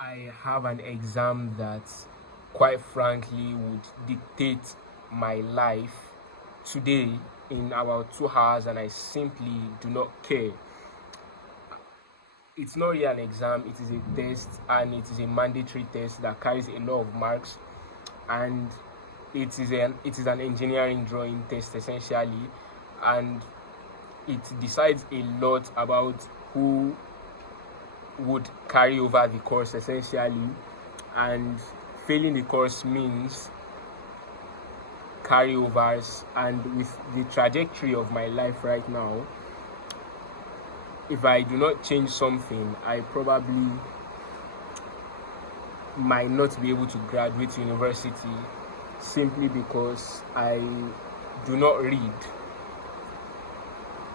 I have an exam that, quite frankly, would dictate my life today in about 2 hours, and I simply do not care. It's not really an exam, it is a test, and it is a mandatory test that carries a lot of marks, and it is an engineering drawing test essentially, and it decides a lot about who would carry over the course essentially. And failing the course means carryovers. And with the trajectory of my life right now, if I do not change something, I probably might not be able to graduate university, simply because I do not read.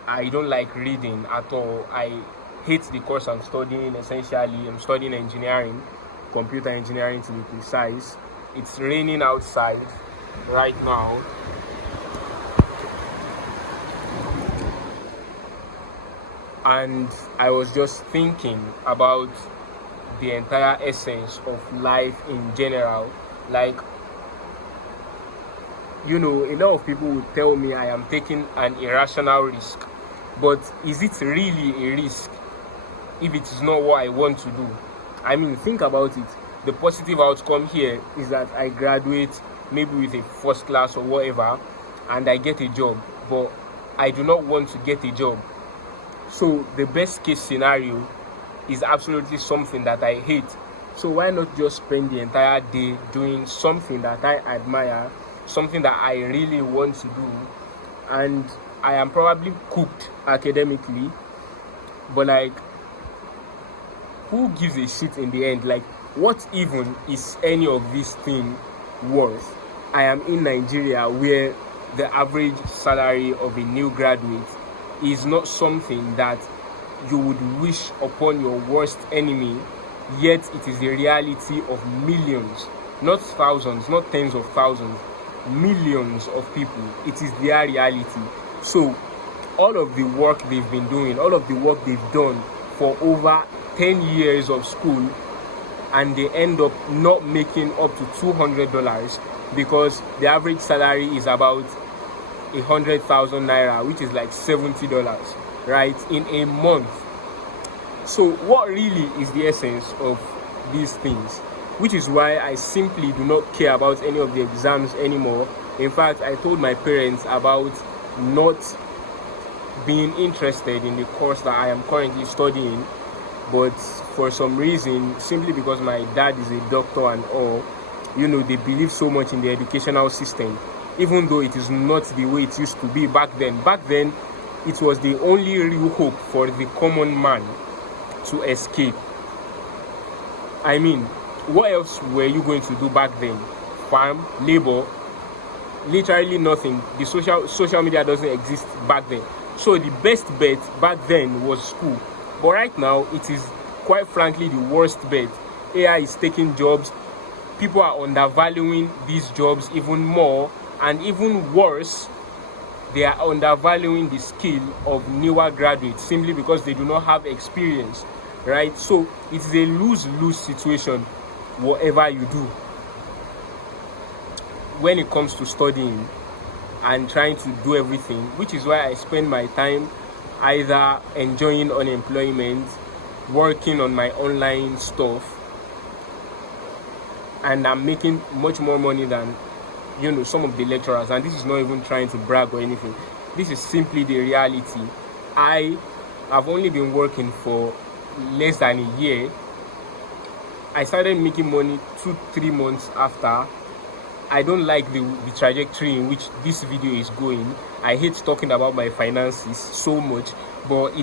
I don't like reading at all. I hate the course I'm studying. Essentially, I'm studying engineering, computer engineering to be precise. It's raining outside right now, and I was just thinking about the entire essence of life in general. Like, a lot of people would tell me I am taking an irrational risk, but is it really a risk if it is not what I want to do? I mean, think about it. The positive outcome here is that I graduate maybe with a first class or whatever, and I get a job, but I do not want to get a job. So the best case scenario is absolutely something that I hate. So why not just spend the entire day doing something that I admire, something that I really want to do? And I am probably cooked academically, but like, who gives a shit in the end? Like, what even is any of this thing worth? I am in Nigeria, where the average salary of a new graduate is not something that you would wish upon your worst enemy, yet it is the reality of millions, not thousands, not tens of thousands, millions of people. It is their reality. So all of the work they've been doing, all of the work they've done for over 10 years of school, and they end up not making up to $200, because the average salary is about 100,000 naira, which is like $70, right, in a month. So what really is the essence of these things? Which is why I simply do not care about any of the exams anymore. In fact, I told my parents about not being interested in the course that I am currently studying, but for some reason, simply because my dad is a doctor and all, they believe so much in the educational system, even though it is not the way it used to be back then. Back then, it was the only real hope for the common man to escape. I mean, what else were you going to do back then? Farm, labor, literally nothing. The social media doesn't exist back then. So the best bet back then was school. But right now, it is quite frankly the worst bet. AI is taking jobs. People are undervaluing these jobs even more, and even worse, they are undervaluing the skill of newer graduates simply because they do not have experience, right? So it is a lose-lose situation, whatever you do, when it comes to studying and trying to do everything, which is why I spend my time either enjoying unemployment, working on my online stuff, and I'm making much more money than some of the lecturers. And this is not even trying to brag or anything. This is simply the reality. I have only been working for less than a year. I started making money 2-3 months after. I don't like the trajectory in which this video is going. I hate talking about my finances so much, but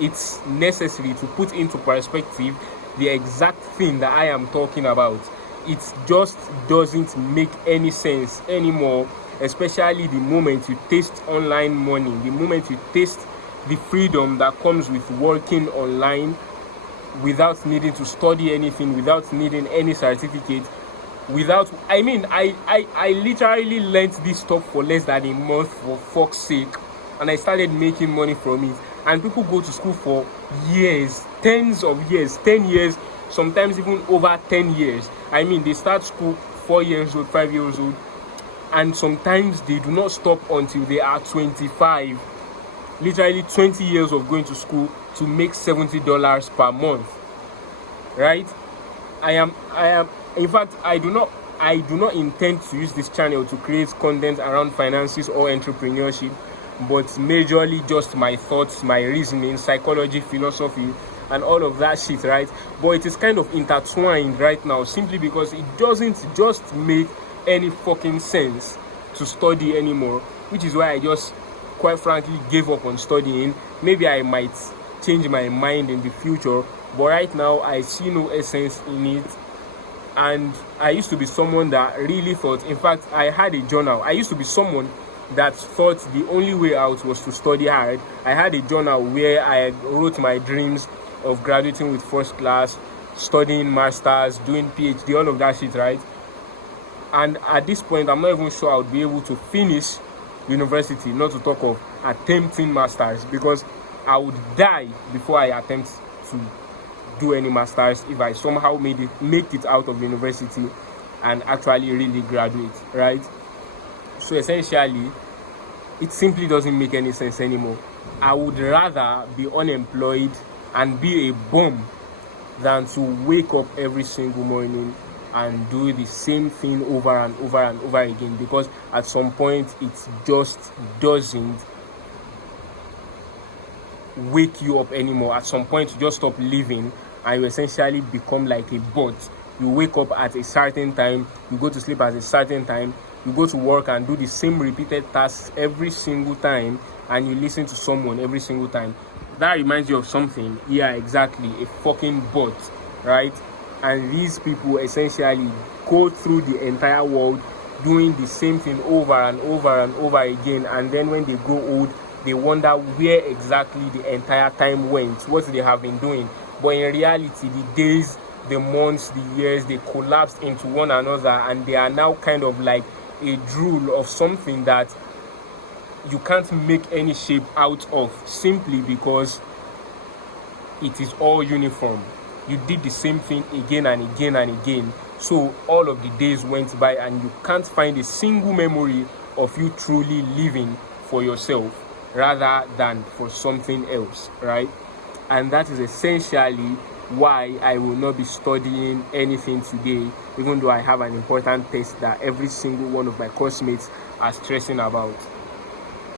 it's necessary to put into perspective the exact thing that I am talking about. It just doesn't make any sense anymore, especially the moment you taste online money, the moment you taste the freedom that comes with working online without needing to study anything, without needing any certificate, I literally learned this stuff for less than a month, for fuck's sake, and I started making money from it. And people go to school for years, tens of years, 10 years, sometimes even over 10 years. I mean, they start school 4 years old, 5 years old, and sometimes they do not stop until they are 25. Literally 20 years of going to school to make $70 per month, right? In fact, I do not intend to use this channel to create content around finances or entrepreneurship, but majorly just my thoughts, my reasoning, psychology, philosophy, and all of that shit, right? But it is kind of intertwined right now, simply because it doesn't just make any fucking sense to study anymore, which is why I just quite frankly gave up on studying. Maybe I might change my mind in the future, but right now I see no essence in it. And I used to be someone that really thought, in fact, I had a journal. I used to be someone that thought the only way out was to study hard. I had a journal where I wrote my dreams of graduating with first class, studying masters, doing PhD, all of that shit, right? And at this point, I'm not even sure I would be able to finish university, not to talk of attempting masters, because I would die before I attempt to do any masters if I somehow make it out of university and actually really graduate, right? So essentially, it simply doesn't make any sense anymore. I would rather be unemployed and be a bum than to wake up every single morning and do the same thing over and over and over again, because at some point it just doesn't wake you up anymore. At some point you just stop living and you essentially become like a bot. You wake up at a certain time, you go to sleep at a certain time, you go to work and do the same repeated tasks every single time, and you listen to someone every single time. That reminds you of something. Yeah, exactly, a fucking bot, right? And these people essentially go through the entire world doing the same thing over and over and over again, and then when they grow old, they wonder where exactly the entire time went, what they have been doing. But in reality, the days, the months, the years, they collapsed into one another, and they are now kind of like a drool of something that you can't make any shape out of, simply because it is all uniform. You did the same thing again and again and again. So all of the days went by and you can't find a single memory of you truly living for yourself rather than for something else, right? And that is essentially why I will not be studying anything today, even though I have an important test that every single one of my course mates are stressing about.